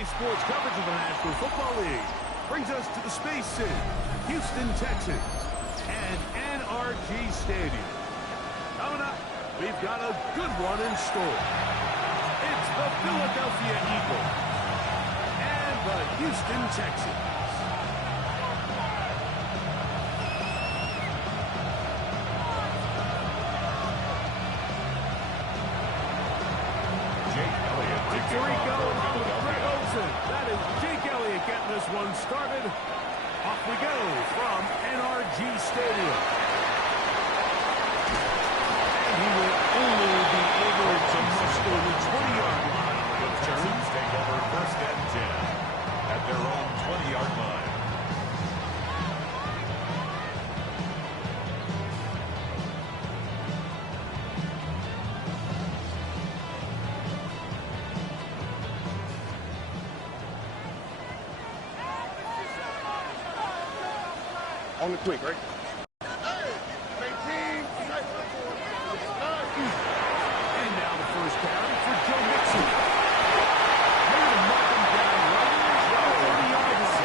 Today's sports coverage of the National Football League brings us to the Space City, Houston, Texas, and NRG Stadium. Coming up, we've got a good one in store. It's the Philadelphia Eagles and the Houston Texans. Getting this one started. Off we go from NRG Stadium. And he will only be able to muster the 20-yard line. The Texans take over first and 10 at their own 20-yard line. On the quick, right? And now the first down for Joe Mixon. They're going to mark him down right at 30 yards.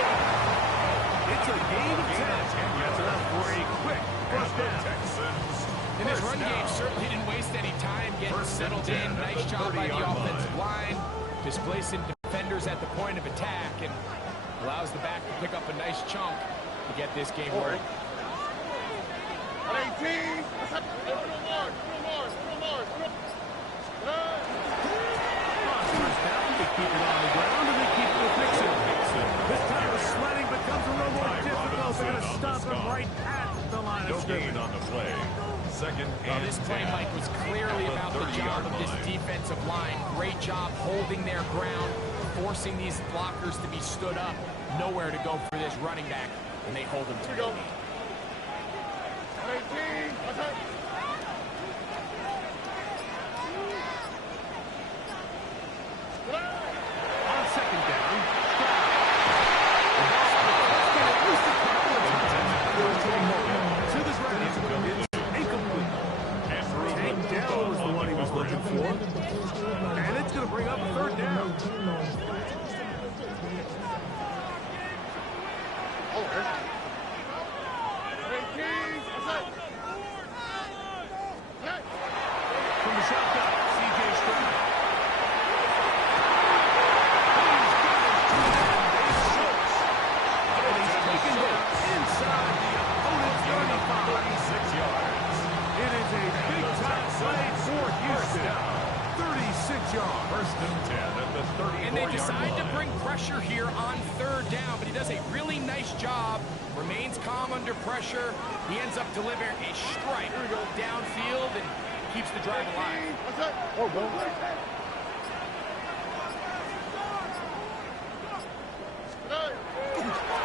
It's a gain of 10. And that's enough for a quick first down. And this run game certainly didn't waste any time getting settled in. Nice job by the offensive line, displacing defenders at the point of attack, and allows the back to pick up a nice chunk to get this game rolling. 18. First down, they keep it on the ground, and they keep it with Mixon. This time the sledding becomes a little more difficult. They're going to stop him right at the line of scrimmage. On the play. Second and this play, Mike, was clearly about the job of this defensive line. Great job holding their ground, forcing these blockers to be stood up. Nowhere to go for this running back, and they hold him to the lead. On second down, to the ground. It's incomplete. Tank down was the one he was looking for. And it's going to bring up third down. From the shotgun, C.J. Stroud. And he's taken it inside the opponent's 36 yards. It is a big-time play for Houston. 36 yards. First and 10 at the 34-yard line. And they decide to bring pressure here on third down, but he does a really nice job. Remains calm under pressure. He ends up delivering a strike downfield and keeps the drive alive. Oh, go.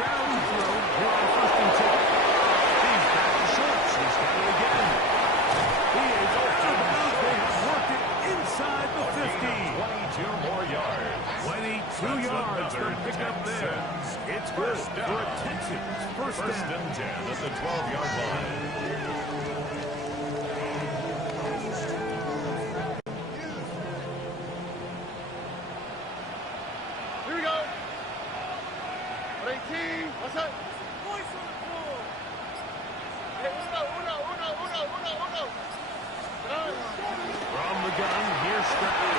Down throw here on first and 10. He's back to Schultz. He's got it again. He is out of bounds. They have worked it inside the 15. 22 more yards. 22 yards for pick up there. It's good for a Texans first down. And 10 at the 12-yard line. Here we go. 18. What's that? From the gun, here's Stroud.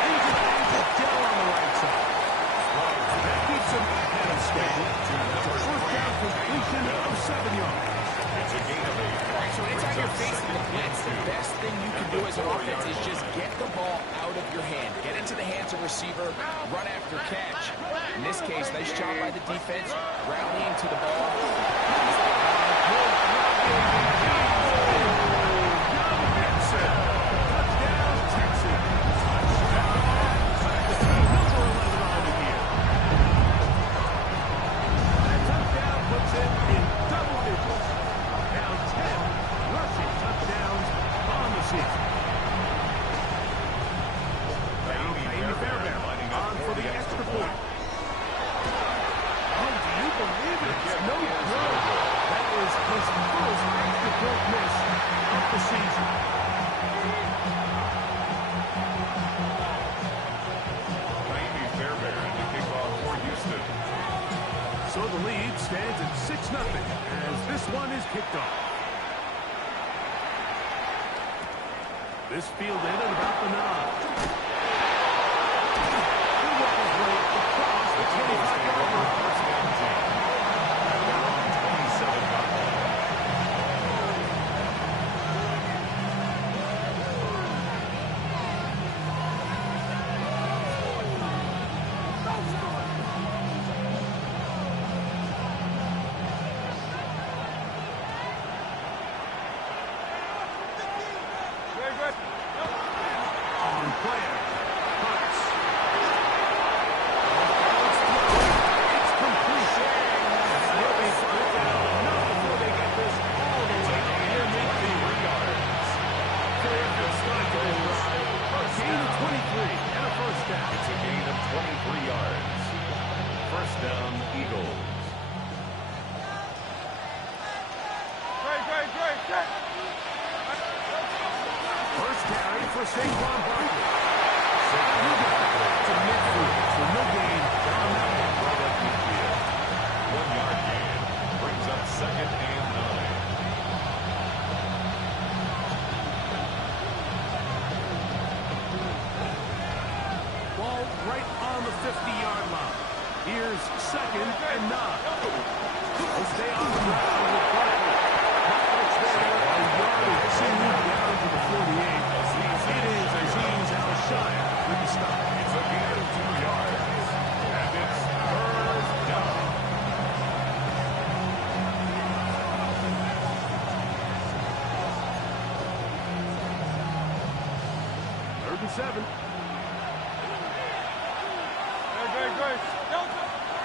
Into Dell on the right side. That keeps him ahead of schedule. It's a first down completion of 7 yards. It's a gain of 8. All right, so anytime you're facing the blitz, the best thing you can do as an offense is just get the ball out of your hand. Get into the hands of receiver, run after catch. In this case, nice job by the defense, rallying to the ball. Touchdown, Texans. Number 11 on the year. That touchdown puts him in double digits. Now 10 rushing touchdowns on the season. Now Peyton on for the extra point. Oh, do you believe it? It's no good. That is his first extra kicked off. This field ended about the 9. He'll work his way across the 25-yard line. First down 10. And they're on 27-yard line.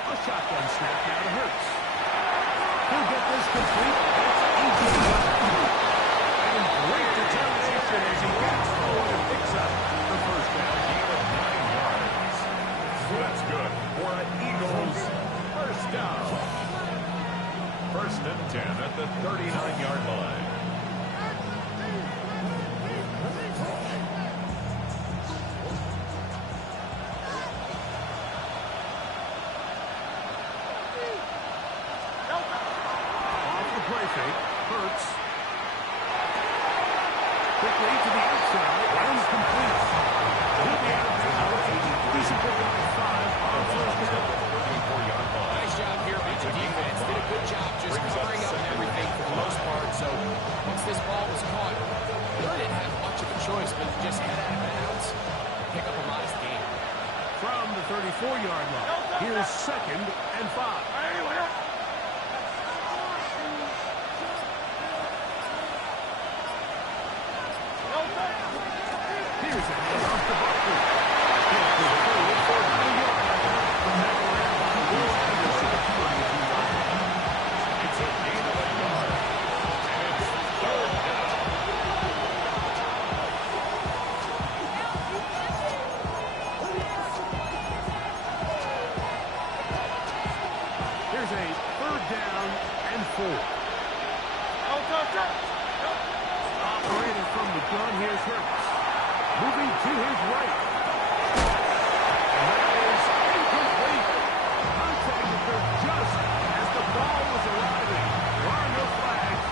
A shotgun snap now to Hurts. He'll get this complete. It's easy. And great determination as he gets forward and picks up the first down. Gain of 9 yards. So that's good for an Eagles first down. First and 10 at the 39-yard line. Hurts. Quickly to the outside. And complete. He'll be out of bounds. He's a pick up 5 on first down. 34-yard line. Nice job here by the defense. Did a good job just covering up everything for the most part. So once this ball was caught, really didn't have much of a choice but to just head out of bounds, pick up a modest gain. From the 34-yard line, here's 2nd and 5. Here's a handoff to Barkley. He'll put it forward for 9 yards. From that around, Will Anderson, 42 yards. It's a gain of a yard. And it's 3rd down. Here's a 3rd down and 4. Operating from the gun, here's Hurts. Moving to his right. And that is incomplete. Contact occurred just as the ball was arriving. There are no flags.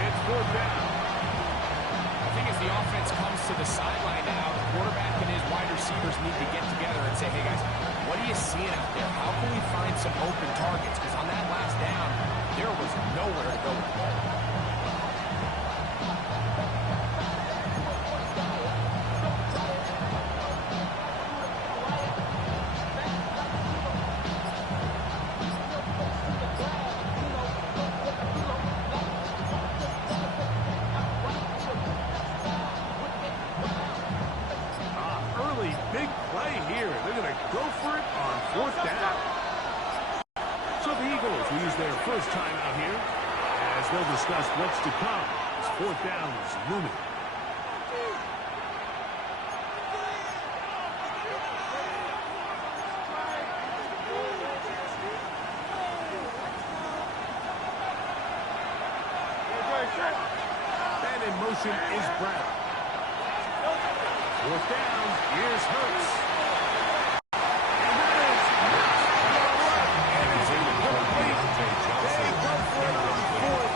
It's 4th down. I think as the offense comes to the sideline now, the quarterback and his wide receivers need to get together and say, hey guys, what are you seeing out there? How can we find some open targets? Because on that last down, there was nowhere to go with the ball. Big play here. They're going to go for it on 4th down. So the Eagles will use their first time out here as they'll discuss what's to come as 4th down is looming. And in motion is Brown. 4th down, here's Hurts. And that is knocked. And it's incomplete. They go for it on 4th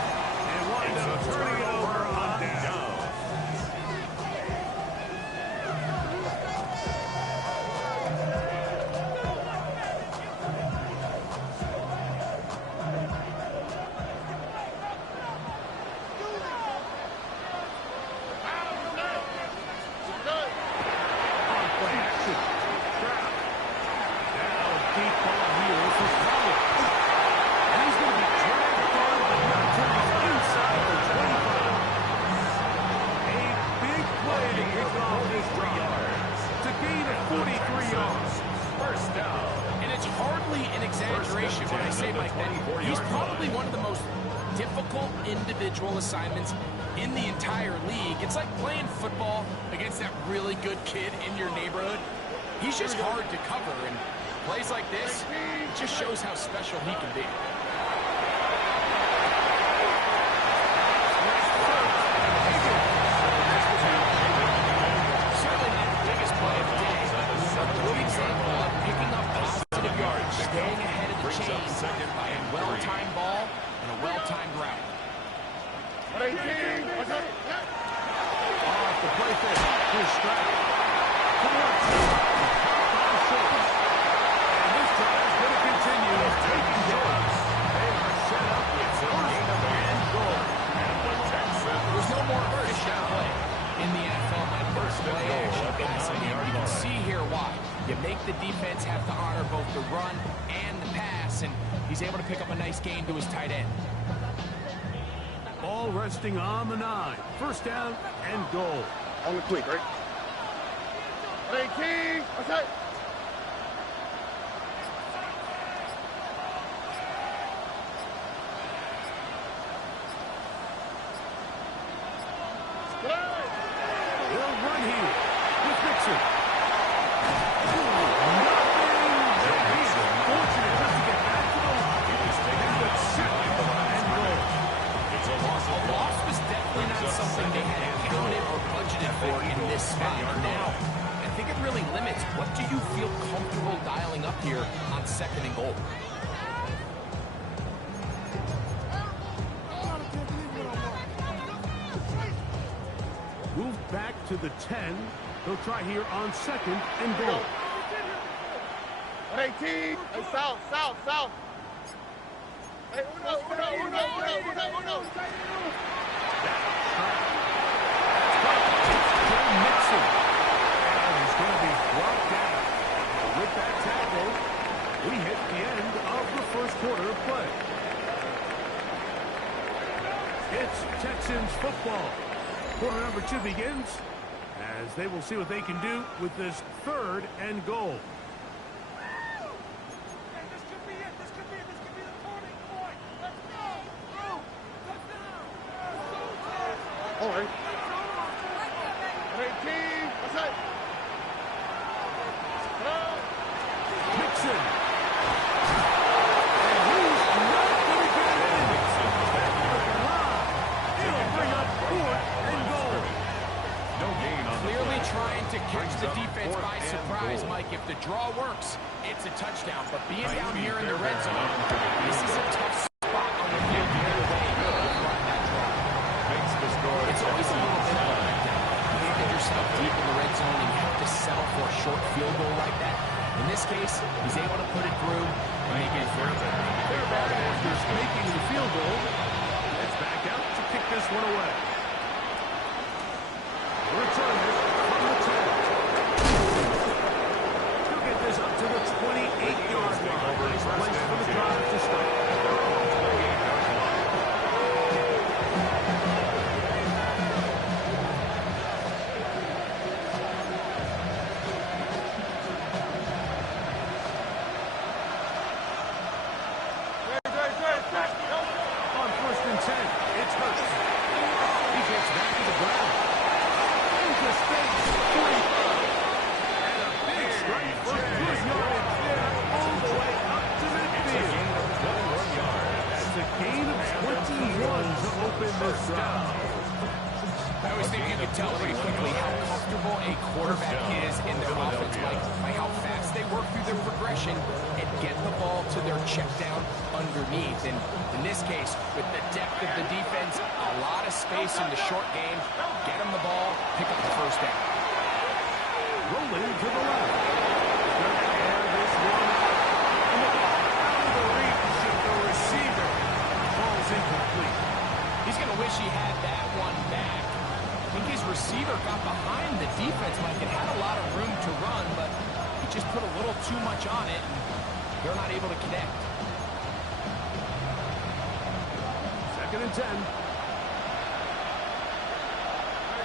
kickoff is dropped. It's a gain of 43 yards. First down. And it's hardly an exaggeration when I say, Mike, that he's probably one of the most difficult individual assignments in the entire league. It's like playing football against that really good kid in your neighborhood. He's just hard to cover, and plays like this, it just shows how special he can be. Certainly not the biggest play of the day. A good example of picking up positive yards, staying ahead of the chains by a well-timed ball and a well-timed route. Off the play fake. Here's Stroud. And this drive is going to continue. Taking yards. They are set up with first and goal. There's no more first down play in the NFL. My first play action passing game. You can see here why. You make the defense have to honor both the run and the pass, and he's able to pick up a nice gain to his tight end. Ball resting on the 9. First down and goal. On the quick, right? Hey, King! What's that? They'll run here with Mixon. Fortunate just to get back to the line. But second and goal. A loss was definitely not something they had counted or budgeted for in this spot. Now, I think it really limits what do you feel comfortable dialing up here on second and goal. Moved back to the 10. They'll try here on second and goal. Hey, King! Hey, south, south, south! Hey, uno! Mixon. And he's going to be brought down. With that tackle, we hit the end of the first quarter of play. It's Texans football. Quarter number 2 begins as they will see what they can do with this third and goal. This could be it. This could be the turning point. Let's go. All right. Hey, King! What's that? Mixon. And he's not going to get it in. It'll bring up fourth and goal. No gain on the Clearly play. trying to catch the Brings up defense fourth by and surprise, goal. Mike. If the draw works, it's a touchdown. But being down here in the red zone, this is a tough spot on the field to get away from that draw. Makes the score. It's always a little bit of a letdown. You get yourself deep in the red zone and you have to settle for a short field goal like that. In this case, he's able to put it through and make it third. They're back after making the field goal. It's back out to kick this one away. Return it from the 10. He'll get this up to the 28-yard line. Nice place for the drive to start. On first and 10, it's Hurts. He gets back to the ground. Into space, 45. And a big strike for good yardage there, all the way up to midfield. That's a gain of 21 to open this down. I always think you can tell pretty quickly how comfortable a quarterback is in their offense, Mike, by how fast they work through their progression and get the ball to their check down underneath. And in this case, with the depth of the defense, a lot of space in the short game, get them the ball, pick up the first down. Rolling to the left. Gonna air this one out. And the ball out of the reach of the receiver. Ball's incomplete. He's going to wish he had that one back. I think his receiver got behind the defense, Mike, and had a lot of room to run, but he just put a little too much on it, and they're not able to connect. Second and 10.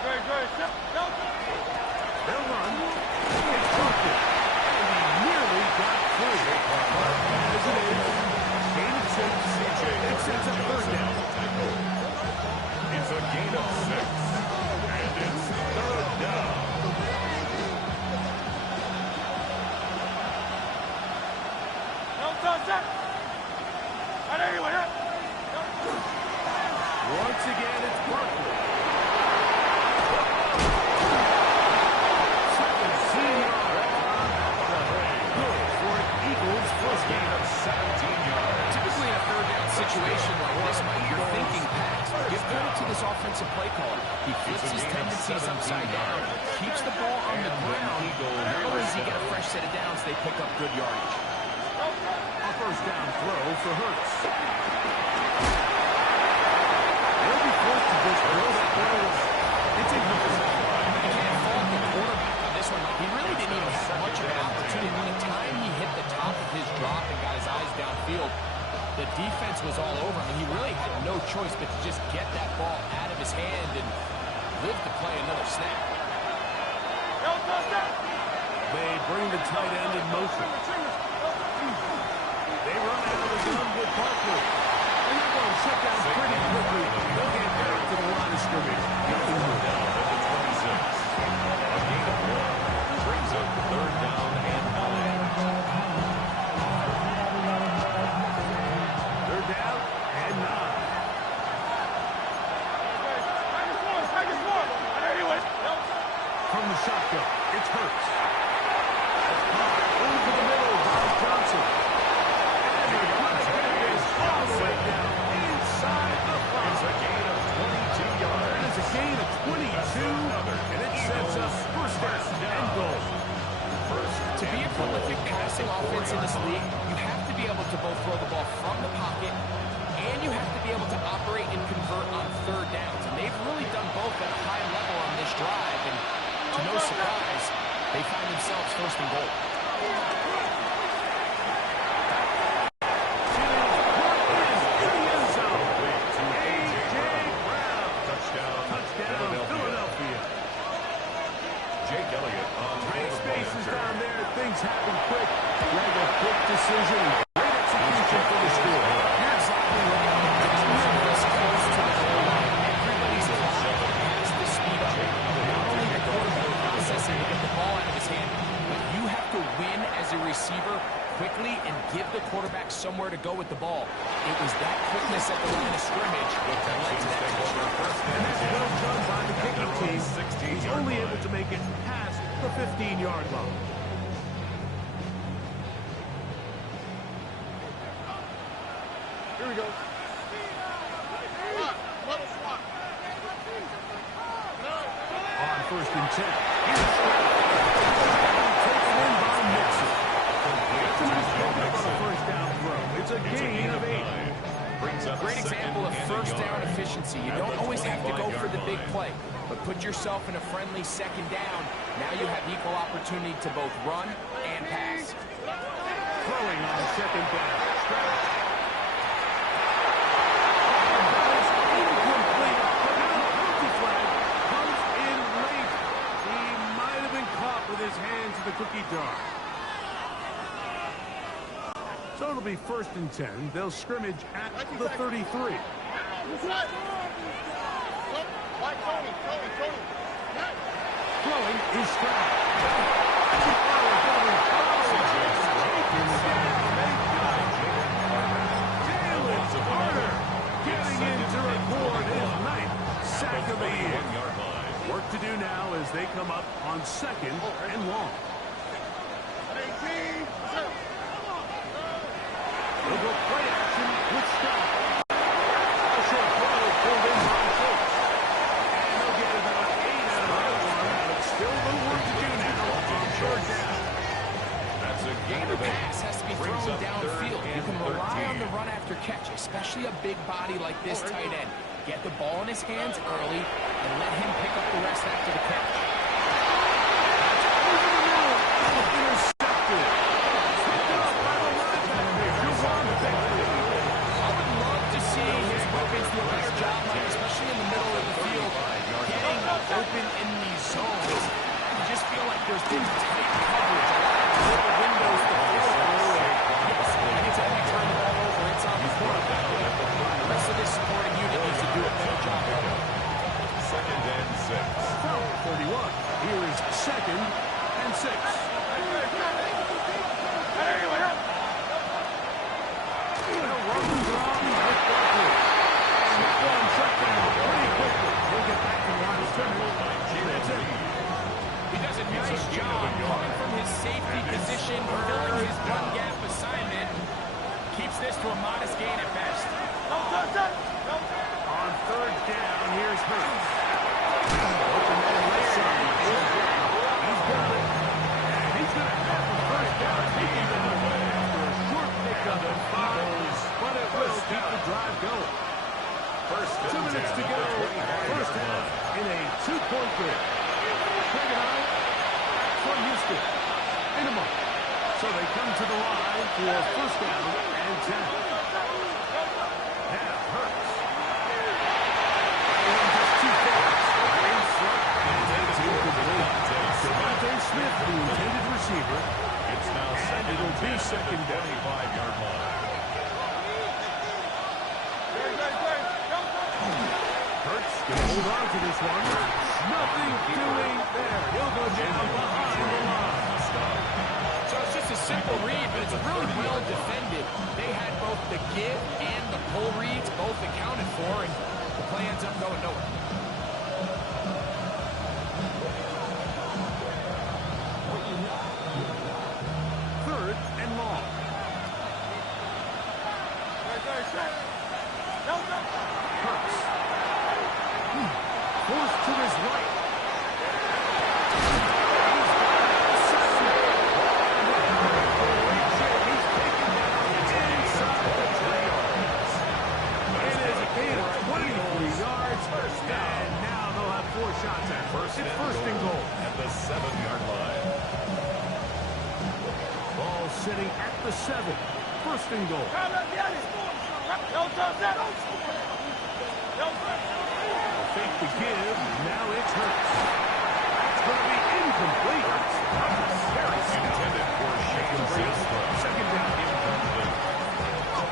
Great. Go. They'll run. It's Parker. And he nearly got through. As it is, gain of 6. It sets up third down. It's a gain of 6. And it's third down. Once again, it's Parker. 17 yards. Good for an Eagles first Gain down. of 17 yards. Typically in a third down situation like this, Mike, you're thinking pass. Give credit to this offensive play caller. He flips his tendencies upside down, keeps the ball on the ground. Not only does he get a fresh set of downs, they pick up good yardage. A first down throw for Hurts. They'll be forced to just throw that ball away. It's incomplete. You can't fault the quarterback on this one. He really didn't even have much of an opportunity. By the time he hit the top of his drop and got his eyes downfield, the defense was all over him, and he really had no choice but to just get that ball out of his hand and live to play another snap. They bring the tight end in motion. They run out of the gun with Parker. And they're going to shut down pretty quickly. They'll get back to the line of scrimmage. Nothing more. Down at the 26. A gain of 1 brings up third down and 9. They're down and 9. From the shotgun, it's Hurts. Over the middle, Bob Johnson. And they're going to get this all the way down inside the 5. It's a gain of 22 yards. That is a gain of 22, and it sets up first down and goal. To be a prolific passing offense in this league, you have to be able to both throw the ball from the pocket and you have to be able to operate and convert on third downs. And they've really done both at a high level on this drive. And to no surprise, they find themselves first and goal. Touchdown, Philadelphia. Jake Elliott on Great spaces the down there. Things happen quick. Greg, a quick decision. Great execution for the score. You're exactly right. You're this close to the goal line. Everybody's has to speed up. Not only the quarterback processing to get the ball out of his hand, but you have to win as a receiver quickly and give the quarterback somewhere to go with the ball. It was that quickness at the line of scrimmage that led to that touchdown. And that's well done by the kicking team. He's only able to make it past the 15-yard line. Here we go. On first and 10. Here's taken in by Mixon. That's a nice pickup on a first down throw. It's a gain of 8. Great example of first down efficiency. You don't always have to go for the big play, but put yourself in a friendly second down. Now you have equal opportunity to both run and pass. Throwing on second down. Stroud. Incomplete. But now the penalty flag comes in late. He might have been caught with his hands in the cookie jar. So it'll be first and 10. They'll scrimmage at the 33. Throwing is Stroud. Jalen Carter getting in to record his 9th sack of the year. Work to do now as they come up on second and long. They'll go play action with Stroud. A short throw pulled in by Schultz. And they'll get about 8 out of that one. But still a little work to do now on third down. That's a gain Every of 8. pass has to be thrown downfield. You can rely on the run after catch, especially a big body like this tight end. Get the ball in his hands early and let him pick up the rest after the catch. Over the middle. Intercepted. I would love to see his weapons do a better job, especially in the middle of the field, getting open in these zones. You just feel just in tight coverage. A lot of little windows to throw through. Anytime you turn the ball over, it's on the quarterback. The rest of this supporting unit needs to do a better job of it. 2nd and 6. From 31. Here is 2nd and 6. He does a nice job coming from his safety position, filling his run gap assignment. Keeps this to a modest gain at best. On 3rd down, here's Hurts. Open man left side. He's got it. And he's going to have the 1st down taken away after a short pickup of 5, but it will keep the drive going. 2 minutes to go. 1st half in a 2-point game. Bring it on from Houston. In a moment. So they come to the line for 1st down and 10. Now Hurts. And just 2 plays. In front. And it's incomplete. Devontae Smith, the intended receiver. It's now And it'll be 2nd down. 25-yard line. Hurts gonna hold on to this one. Nothing doing there. He'll go down behind the line. So it's just a simple read, but it's really well defended. They had both the give and the pull reads both accounted for, and the play ends up going nowhere. Third and long. Hurts. Forced to his right. He's taken down inside the 3 yards. It is a gain of 23 yards. And now they'll have 4 shots at first. It's 1st and goal. At the 7-yard line. Ball sitting at the 7. 1st and goal. Fake the give. Now it's Hurts. That's going to be incomplete. Intended for Shane's 2nd down.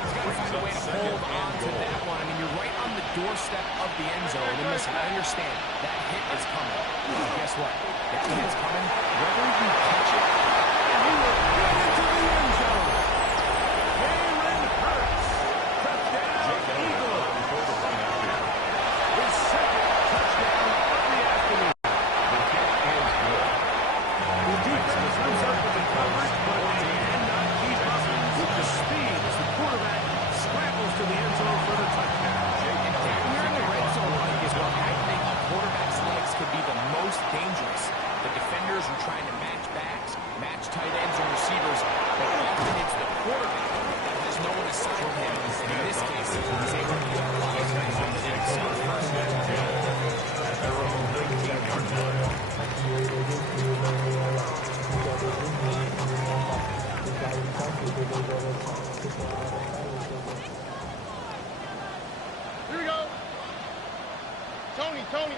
He's got to find a way to hold on to that one. I mean, you're right on the doorstep of the end zone. And listen, I understand that hit is coming. But guess what? If the hit's coming, whether you catch it, He will get into the end zone. Jalen Hurts. Touchdown, Eagles. His 2nd touchdown of the afternoon. The kick is good. The defense comes up with the coverage, but they cannot keep up with the speed as the quarterback scrambles to the end zone for the touchdown. and down here in the red zone, Mike, is where I think a quarterback's legs could be the most dangerous. The defenders are trying to match backs, match tight ends and receivers, but often it's the quarterback that has no one aside from him. In this case, he's able to get a lot of things on the inside. 1st and 10 at their own 19-yard line. Here we go. Tony.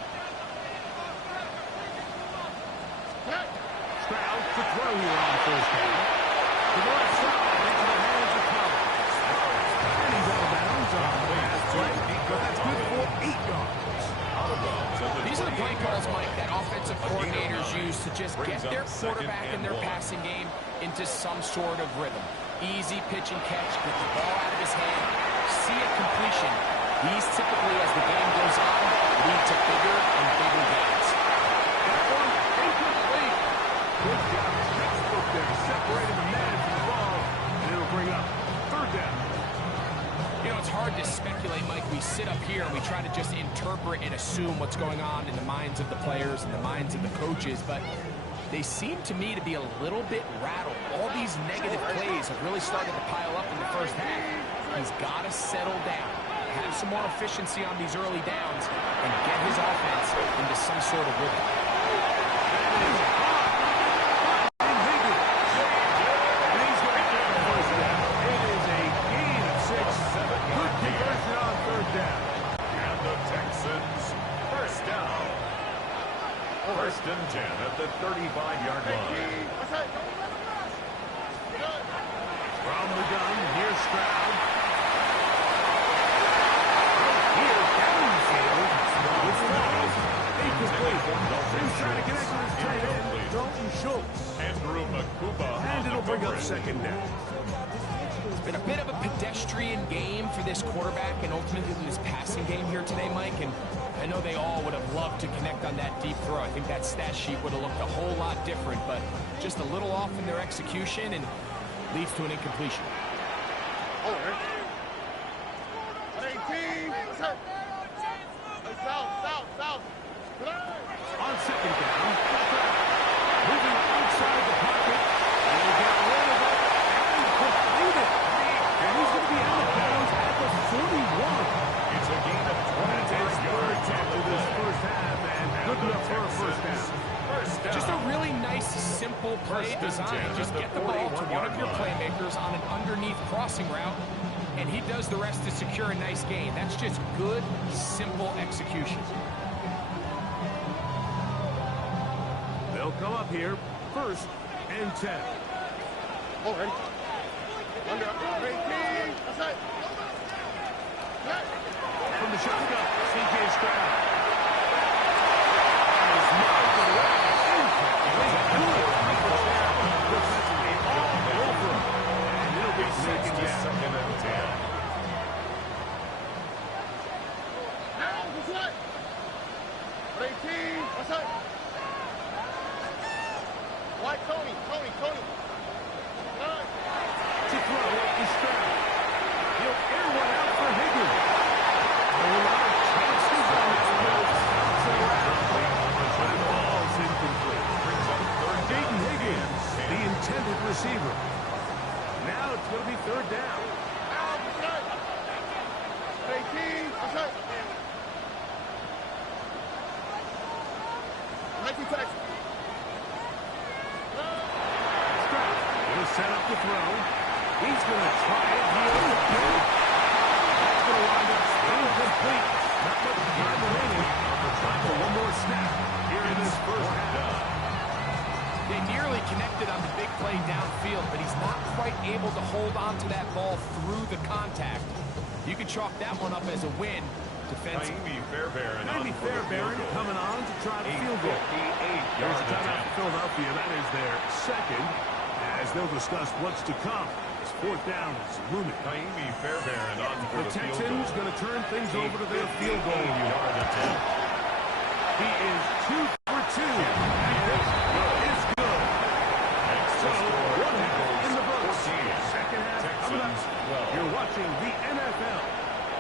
Stroud to throw here on 1st down. To the left side into the hands of Collins. And he's out of bounds on the last play, but that's good for 8 yards. These are the play calls, Mike, that offensive coordinators use to just get their quarterback and their passing game into some sort of rhythm. Easy pitch and catch, get the ball out of his hand, see a completion. These typically, as the game goes on, lead to bigger and bigger gains. That one incomplete. Good job. Textbook there. Separated the man from the ball. And it'll bring up 3rd down. You know, it's hard to speculate, Mike. We sit up here and we try to just interpret and assume what's going on in the minds of the players and the minds of the coaches, but they seem to me to be a little bit rattled. All these negative plays have really started to pile up in the 1st half. He's got to settle down, have some more efficiency on these early downs, and get his offense into some sort of rhythm. First and 10 at the 35-yard line. From the gun, here's Stroud. Here, downfield. It's falls. Incomplete. He's trying to connect with his tight end, Dalton Schultz. Andrew Makuba. And it'll bring up second down. It's been a bit of a pedestrian game for this quarterback and ultimately this passing game here today, Mike. And I know they all would have loved to connect on that deep throw. I think that stat sheet would have looked a whole lot different, but just a little off in their execution and leads to an incompletion. On second down, moving outside the pocket, and they get rid of it and complete it. And he's going to be out of bounds at the 41. It's a gain of 20 yards after this first half, and good enough for a first down. Just a really nice, simple play design. Just get the ball to one of your playmakers on an underneath crossing route, and he does the rest to secure a nice gain. That's just good, simple execution. They'll come up here, first and 10. Already. From the shotgun, C.J. Stroud. Second and 10. Tony. To throw is Stroud. He'll air one out for Higgins. A lot of chances on this move. So the ball's incomplete. Brings up third down. Peyton Higgins, the intended receiver. Now it's going to be third down. Stroud will set up the throw. He's going to try it here. That's going to wind up incomplete. Not much time remaining. Time for one more snap here in this first half. They nearly connected on the big play downfield, but he's not quite able to hold on to that ball through the contact. You can chalk that one up as a win defensively. Naimi Fairbairn coming on to try the field goal. There's a timeout for Philadelphia. That is their second, as they'll discuss what's to come. This fourth down is looming. Naimi Fairbairn on for The the field Texans goal. going to turn things over to their field goal unit. Yard attempt. He is 2 for 2. And this is good. So, one half in the books. Second half coming up. You're watching the NFL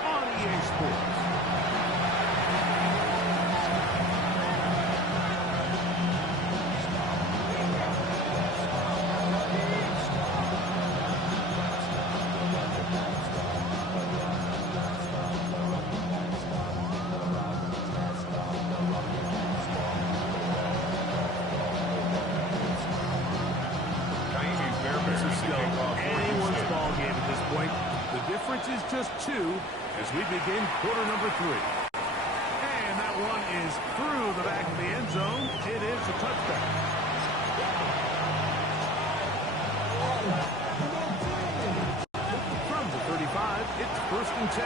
on EA Sports. Anyone's ball game at this point. The difference is just 2 as we begin quarter number 3. And that one is through the back of the end zone. It is a touchdown. From the 35, it's first and 10.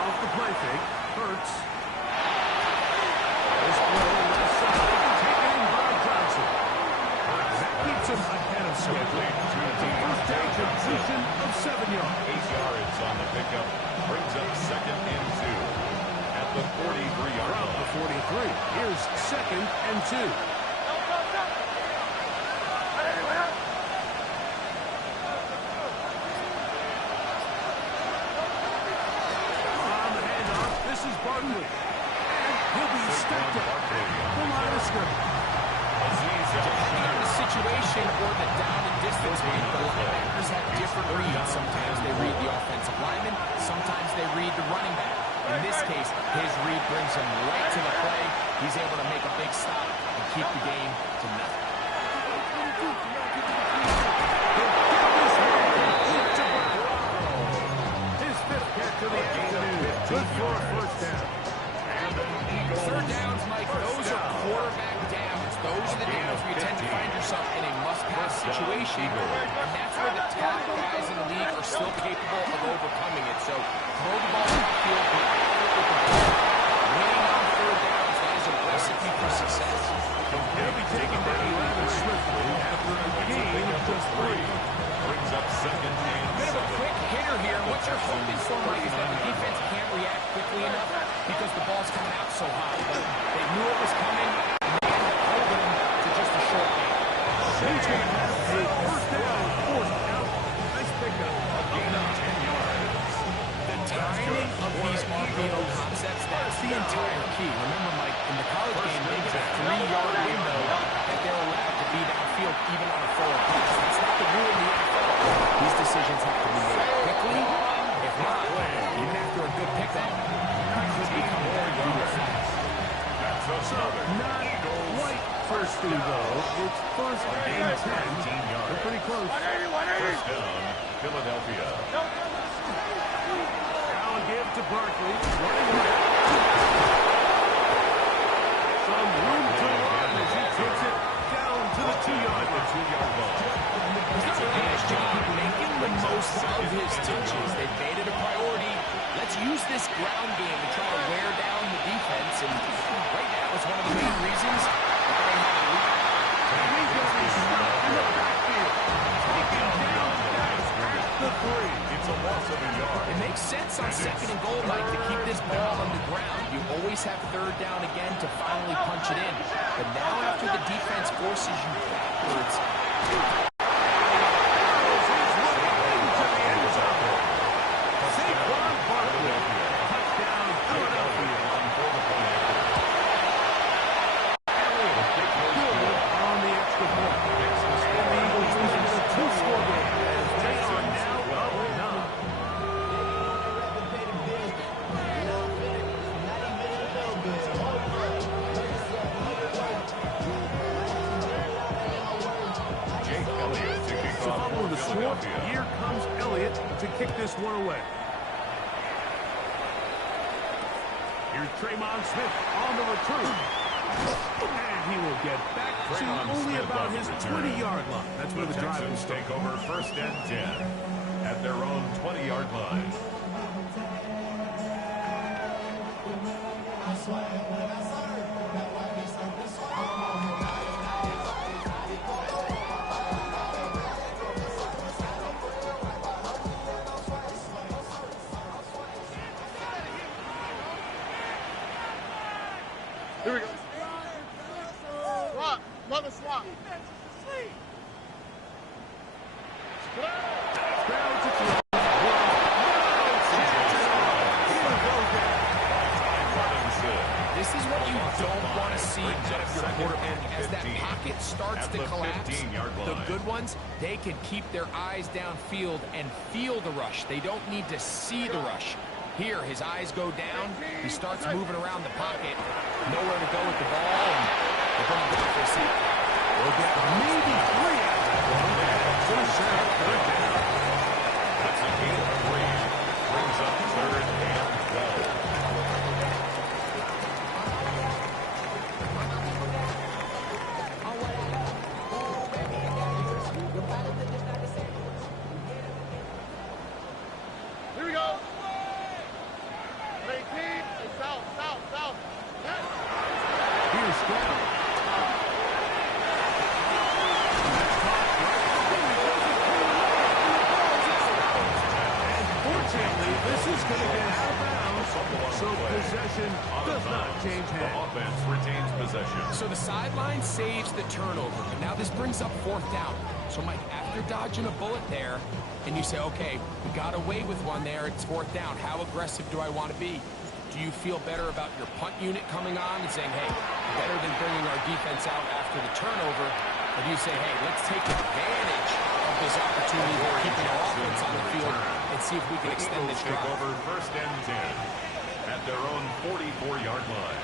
Off the play fake, Hurts. This play left side, taken in by Johnson. That keeps him ahead of schedule. It's a first down completion of 7 yards. 8 yards on the pickup. Brings up second and 2 at the 43-yard From the line. 43, here's second and 2. On the handoff, this is Barkley. And he'll be stepped up at the line of scrimmage. Depending on the situation or the down and distance read, the linebackers have different reads. Sometimes they read the offensive lineman, sometimes they read the running back. In this case, his read brings him right to the play. He's able to make a big stop and keep the game to nothing. His fifth catch of the afternoon. Good for a first down. And situation, and that's where the top guys in the league are still capable of overcoming it. So throw the ball downfield, be accurate with the ball. Winning on third downs, that is a recipe for success. They'll be taking down rather swiftly after a gain of just 3. Brings up second and Bit of a 7. quick hitter here. What you're hoping for, Mike, is that the defense can't react quickly enough because the ball's coming out so high. But they knew it was coming, and they ended up holding them to just a short game. Peyton has a first down, forced out. Nice pickup. A gain of 10 yards. The timing of these RPO concepts, that's the entire key. Remember, Mike, in the college game, they get a 3-yard window that they're allowed to be downfield even on a forward pass. That's not the rule in the NFL. These decisions have to be made quickly. If not, even after a good pickup, it could become more useless. That's a Southern Not Eagles. quite first and goal. It's first and 10. 17 yards. They're pretty close. First down, Philadelphia. Now a give to Barkley. Running right. Some room to run as he takes it down to the 2-yard line. 2-yard line. He's doing a nice job making the most of his touches. They've made it a priority. Let's use this ground game to try to wear down the defense. And right now, it's one of the main reasons why they have the lead. In the backfield. Taken down at the 3. It's a loss of a yard. It makes sense on second and goal, Mike, to keep this ball on the ground. You always have third down again to finally punch it in. But now after the defense forces you backwards, Here comes Elliott to kick this one away. Here's Traymon Smith on the return. And he will get back to only about his 20-yard line. That's where the drive will start. Take over first and 10 at their own 20-yard line. Here we go. Swap. Another swap. this is what you don't want to see out of your quarterback. As that pocket starts to collapse, the good ones, they can keep their eyes downfield and feel the rush. They don't need to see the rush. Here, his eyes go down. He starts moving around the pocket. Nowhere to go with the ball. And they're going to go for a seat. We'll get maybe 3 out of that one. Third down. That's a gain of 3. Brings up third and 12. Here we go. 18. South. Here's Stroud. Fortunately, this is going to get out of bounds, so possession does not change The hands. offense retains possession. So the sideline saves the turnover, but now this brings up fourth down. So, Mike, after dodging a bullet there, and you say, okay, we got away with one there, it's fourth down. How aggressive do I want to be? Do you feel better about your punt unit coming on and saying, hey, better than bringing our defense out after the turnover? Or do you say, hey, let's take advantage of this opportunity of keeping our offense on the field and see if we can extend this Take drive? over first and 10 at their own 44-yard line.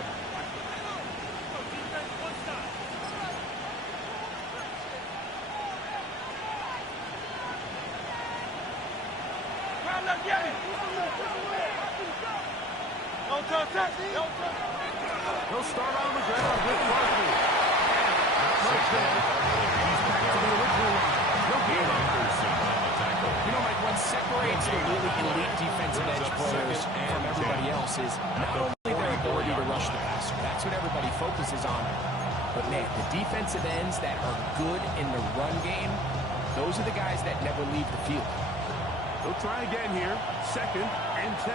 He'll start on the ground with Barkley. Not much there. He's back to the original line. no gain on it. You know, Mike, what separates the really elite defensive edge players from everybody else is not only their ability to rush the passer. That's what everybody focuses on. But, man, the defensive ends that are good in the run game, those are the guys that never leave the field. They'll try again here. 2nd and 10.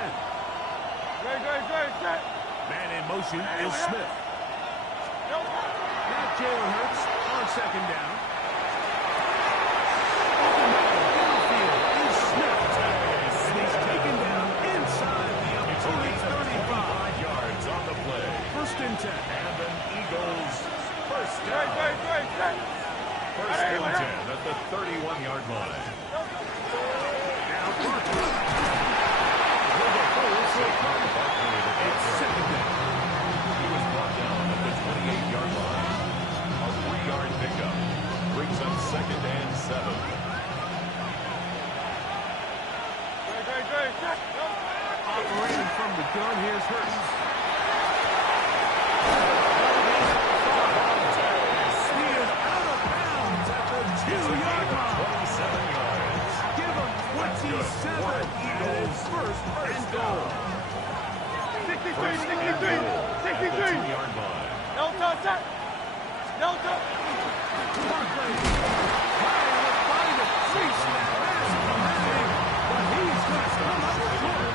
Man in motion is Smith. Now Jalen Hurts on 2nd down. First and 10. And an Eagles first down. First and 10 at the 31-yard line. Now Barkley. It's 2nd down. He was brought down at the 28-yard line. A 3-yard pickup brings up 2nd and 7. Operating from the gun, here's Hurts. He is out of bounds at the 2-yard line. 27 yards. Give him 27 Eagles first and goal. 63. 2-yard line. Barkley trying to find a crease in that massive man, but he's going to come up short.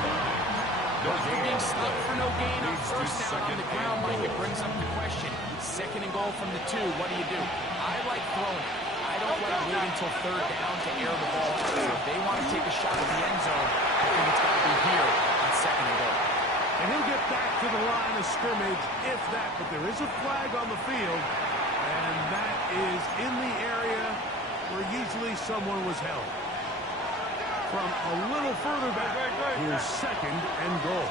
After being stuck for no gain on first down on the ground, Mike, it brings up the question. 2nd and goal from the 2, what do? I like throwing it. I don't like waiting until 3rd down to air the ball. If they want to take a shot at the end zone, I think it's got to be here on 2nd and goal. And he'll get back to the line of scrimmage, if that, but there is a flag on the field, and that is in the area where usually someone was held. From a little further back, here's 2nd and goal.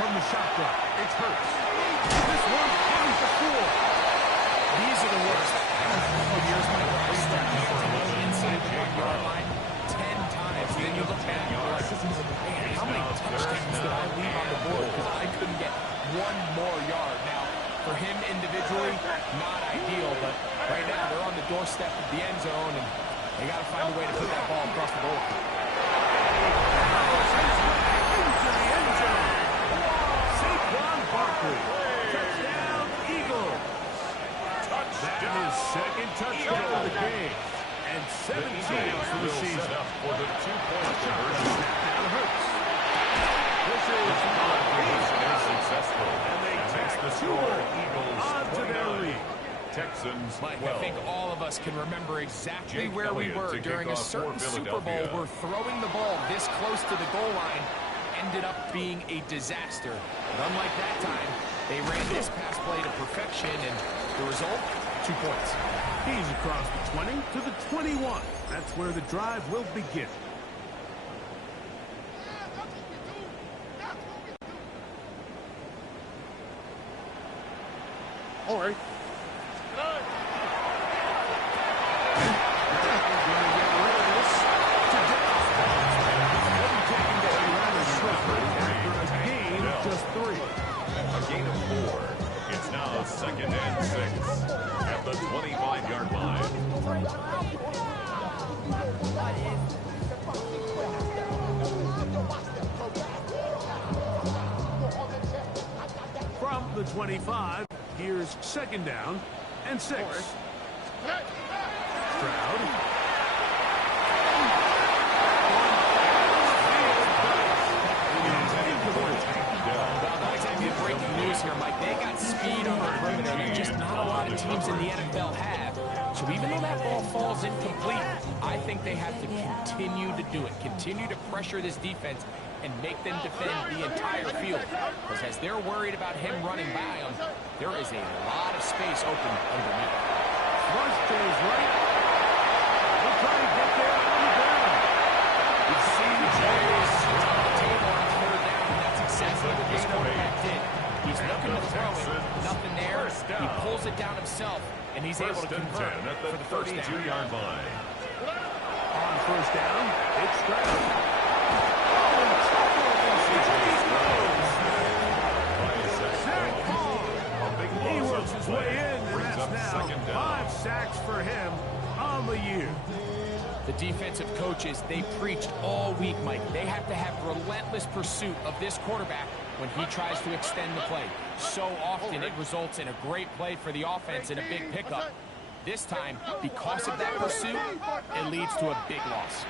From the shotgun, it's Hurts. This one comes to 4. These are the worst. I don't know how years my life started to go inside the 1-yard line 10 times. Then you look back and you're like, man, how many touchdowns did I leave on the board because I couldn't get 1 more yard? Now, for him individually, not ideal, but right now they're on the doorstep of the end zone, and they got to find a way to put that ball across the goal. Into the end zone. Saquon Barkley. Touchdown, Eagles. That is 2nd touchdown of the game. And 17 for the season. For the 2-point conversion. Snap down to Hurts. This is Successful. and they Makes tack the 2 score Eagles onto their 29. lead. Texans Mike, 12. I think all of us can remember exactly Jake where we Elliott were to during kick a off certain for Super Bowl Philadelphia. where throwing the ball this close to the goal line ended up being a disaster. But unlike that time, they ran this pass play to perfection, and the result, 2 points. He's across the 20 to the 21. That's where the drive will begin. All right. Just 3. A gain of 4. It's now 2nd and 6 at the 25-yard line. From the 25, here's 2nd down and 6. Stroud. Breaking news here, Mike. They got speed on the perimeter that just not a lot of teams in the NFL have. So even though that ball falls incomplete, I think they have to continue to do it. Continue to pressure this defense and make them defend the entire field. Because as they're worried about him running by them, there is a lot of space open underneath. Rush goes right. They'll try to get there on the ground. You see the players on the table on 3rd down, and that's exactly what this quarterback did. He's looking to throw it, nothing there. He pulls it down himself, and he's able to convert for the first down. 32-yard line. On 1st down, it's Stroud. He works his way in, and that's now 5 sacks for him on the year. defensive coaches, they preached all week, Mike. They have to have relentless pursuit of this quarterback when he tries to extend the play. So often it results in a great play for the offense and a big pickup. This time, because of that pursuit, it leads to a big loss.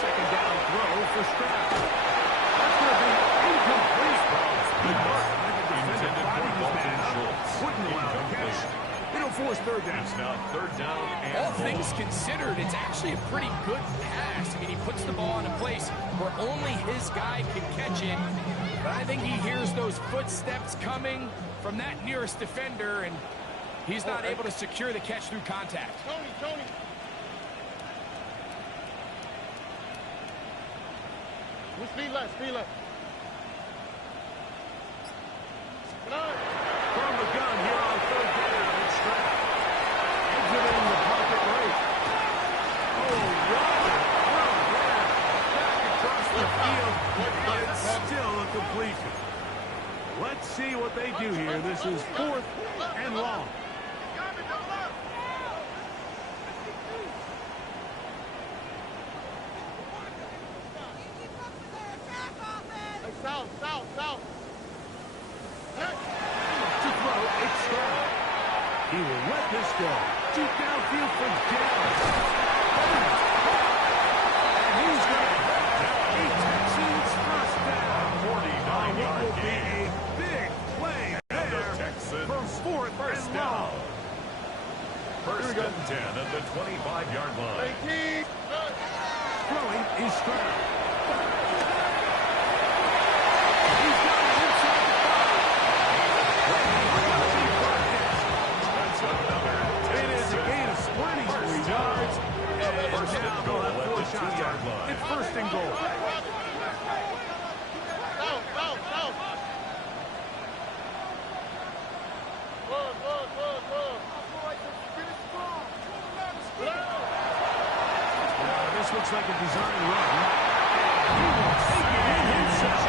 Second down throw for Stroud. That's going to be incomplete. Good work. Wouldn't allow the catch. It'll force third down. It's now third down and all things considered, it's actually a pretty good pass. I mean, he puts the ball in a place where only his guy can catch it. But I think he hears those footsteps coming from that nearest defender, and he's not able to secure the catch through contact. Tony. Speed left. From the gun here on third down, it's Stroud. Exiting the pocket late. Back across the field, but it's still a completion. Let's see what they do here. This is 4th and long. South. To throw, it's Stroud. He will let this go. Deep downfield for Dallas. And he's got it. A Texans first down. 49-yard will be gain. a big play there for 4th First and down. long. First and 10 at the 25-yard line. Throwing is Stroud. It is a gain of 23 yards, and now they'll have 4 shots on it. It's first and goal. This looks like a design run. He will take it in himself.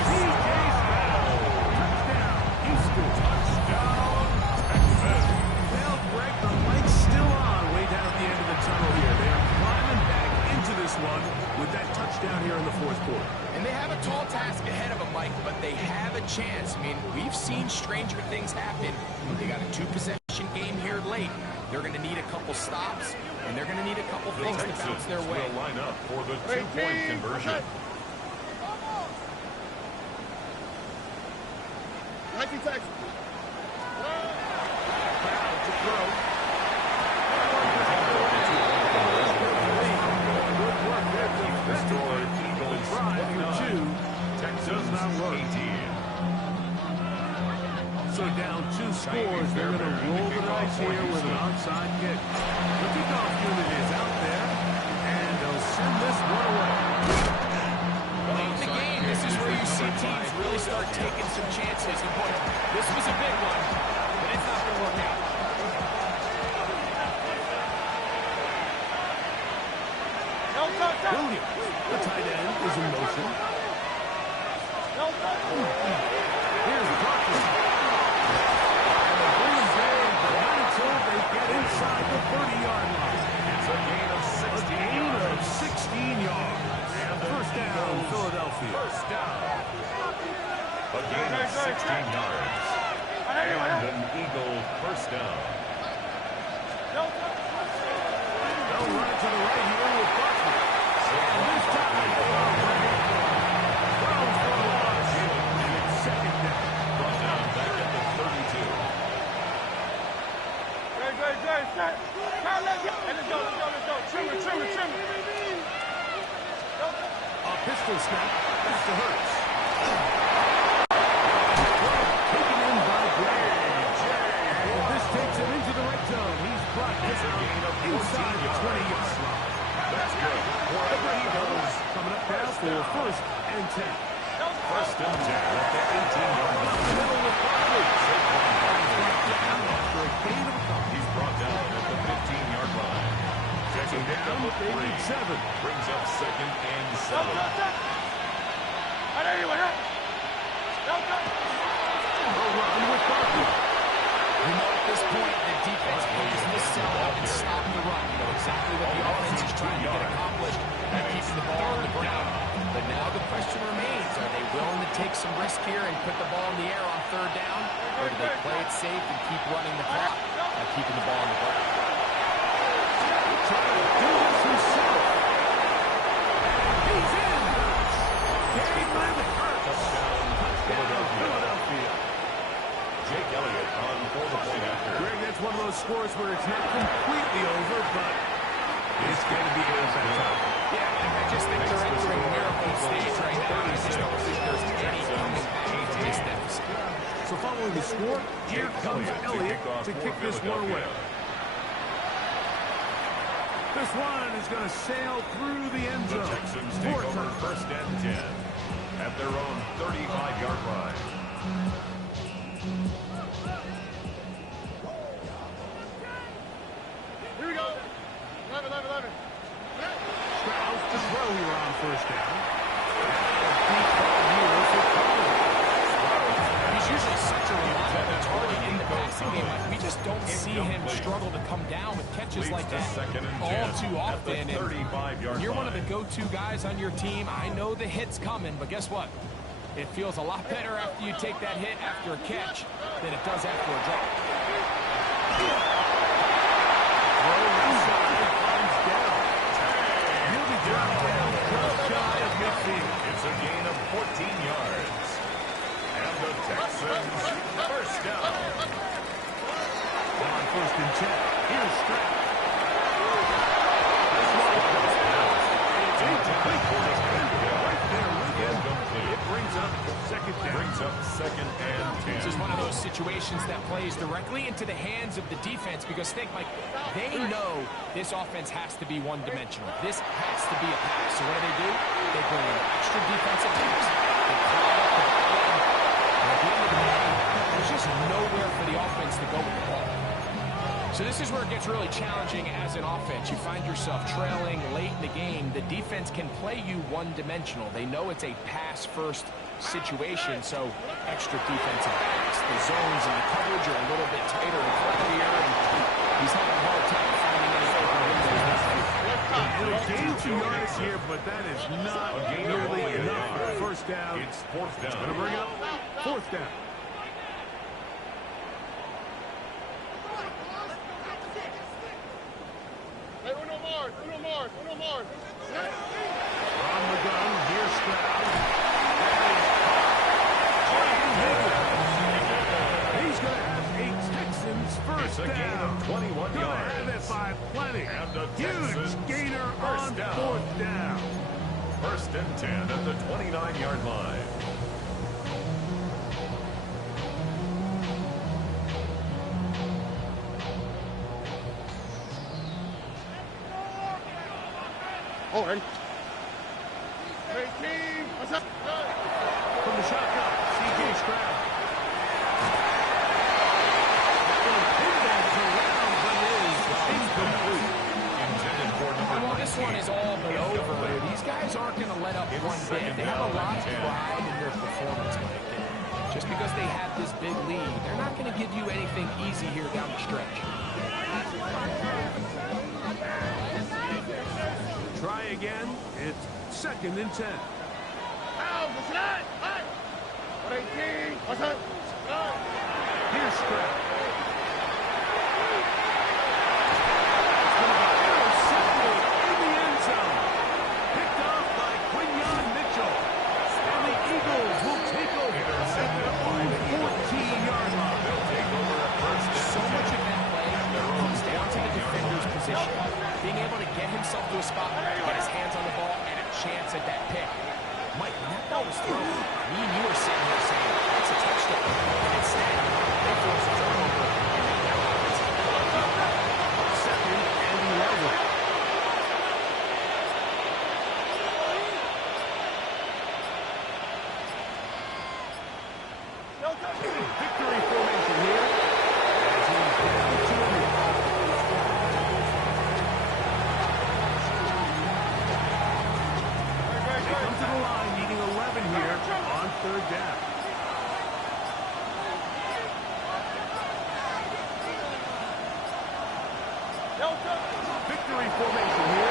TJ Stroud. Touchdown, Houston. Touchdown, Texas. Well, Greg, the light's still on way down at the end of the tunnel here. They are climbing back into this one with that touchdown here in the 4th quarter. And they have a tall task ahead of them, Mike, but they have a chance. I mean, we've seen stranger things happen. They got a 2-possession game here late. They're going to need a couple stops, and they're going to need a couple things to bounce their way. Will line up for the 2-point conversion. Texas. Proud to throw. Good work there defensively. Eagles Try for 2. Texas not work. 18. So down 2 scores. They're going to roll the dice here with an onside kick. The kickoff unit is out there, and they'll send this one away. Late in the game, this is where you see teams really start taking some chances. And boy, this was a big one, but it's not going to work out. Williams, the tight end, is in motion. Here's Barkley. And they bring him down, but not until they get inside the 30-yard line. It's a gain of 16 yards. First down, Philadelphia. First down. A gain of 16 yards. And an Eagle first down. They'll run it to the right here with Barkley. And this time, throws for a loss. And it's second down. Brought down back at the 32. Let's go. A pistol snap. That's to Hurts. Taken in by Gray. And this takes him into the red zone. He's brought down inside the 20-yard line. That's good. The Eagles coming up now for first and 10. First and 10 at the 18-yard line. Middle with Barkley. Down after a gain of a couple. He's brought down at the 15-yard line. Checking down They with 3. need 7. Brings up second and 7. A run with Barkley. You know at this point the defense has to sell out and stop the run. You know exactly what the offense is trying to get accomplished by keeping the ball on the ground. But now the question remains, are they willing to take some risk here and put the ball in the air on third down? Or do they play it safe and keep running the clock by keeping the ball on the ground? Trying to do this himself. And he's in. Game limit. Touchdown, Philadelphia. Jake Elliott on for the point after. Greg, that's one of those scores where it's not completely over, but it's going to be over. Yeah, I just think they're entering a miracle stage right now. I just don't think there's any coming back from this deficit. So following the score, here comes Elliott to kick this one away. This one is going to sail through the end The zone. Texans take over first and 10 at their own 35-yard line. Here we go. 11. Strauss to throw here on first down. He's usually such a reliable target in the passing game. Like, we just don't see him struggle to come down with catches like that all too often. And you're one of the go-to guys on your team. I know the hit's coming, but guess what? It feels a lot better after you take that hit after a catch than it does after a drop. It's a gain of 14 yards. And the Texans first down. On first and 10. Here's Strauss. It brings up second down. Second and 10. This is one of those situations that plays directly into the hands of the defense because think, Mike, they know this offense has to be one-dimensional. This has to be a pass. So what do? They bring in extra defensive backs. They climb up the back end. And at the end of the day, there's just nowhere for the offense to go with the ball. So this is where it gets really challenging as an offense. You find yourself trailing late in the game. The defense can play you one-dimensional. They know it's a pass-first situation, so extra defensive backs. The zones and the coverage are a little bit tighter and cloudier, and he's having a hard time finding any open windows. It'll gain 2 yards here, but that is not nearly enough for first down. It's fourth down. Going to bring up fourth down. Hey, uno more. On the gun, here's Strauss. He's going to have a Texans first It's a gain down. of 21 Going to yards. have it by plenty. And the Huge Texans gainer first on down. fourth down. First and 10 at the 29-yard line. Oh, ready? Hey, team. What's up? From the shotgun, C.J. Stroud. Intended for number Well, this one is all but over. These guys aren't going to let up one bit. They have a lot of pride in their performance, Mike. And just because they have this big lead, they're not going to give you anything easy here down the stretch. Try again. It's second and 10. What's up? Here's Stroud. In the end zone. Picked off by Quinyon Mitchell. And the Eagles will take over at their own 14-yard line. They'll take over at first and So 10. much of that play comes down to the defender's position. Being able to get himself to a spot, get his hands on the ball, and a chance at that pick. Mike, when that ball was thrown, me and you were sitting here saying, it's a touchdown. And instead, they force a turnover, and then their offense is Second and 11. Victory formation here. As he's down to a knee. They come to the line needing 11 here on third down. Victory formation here.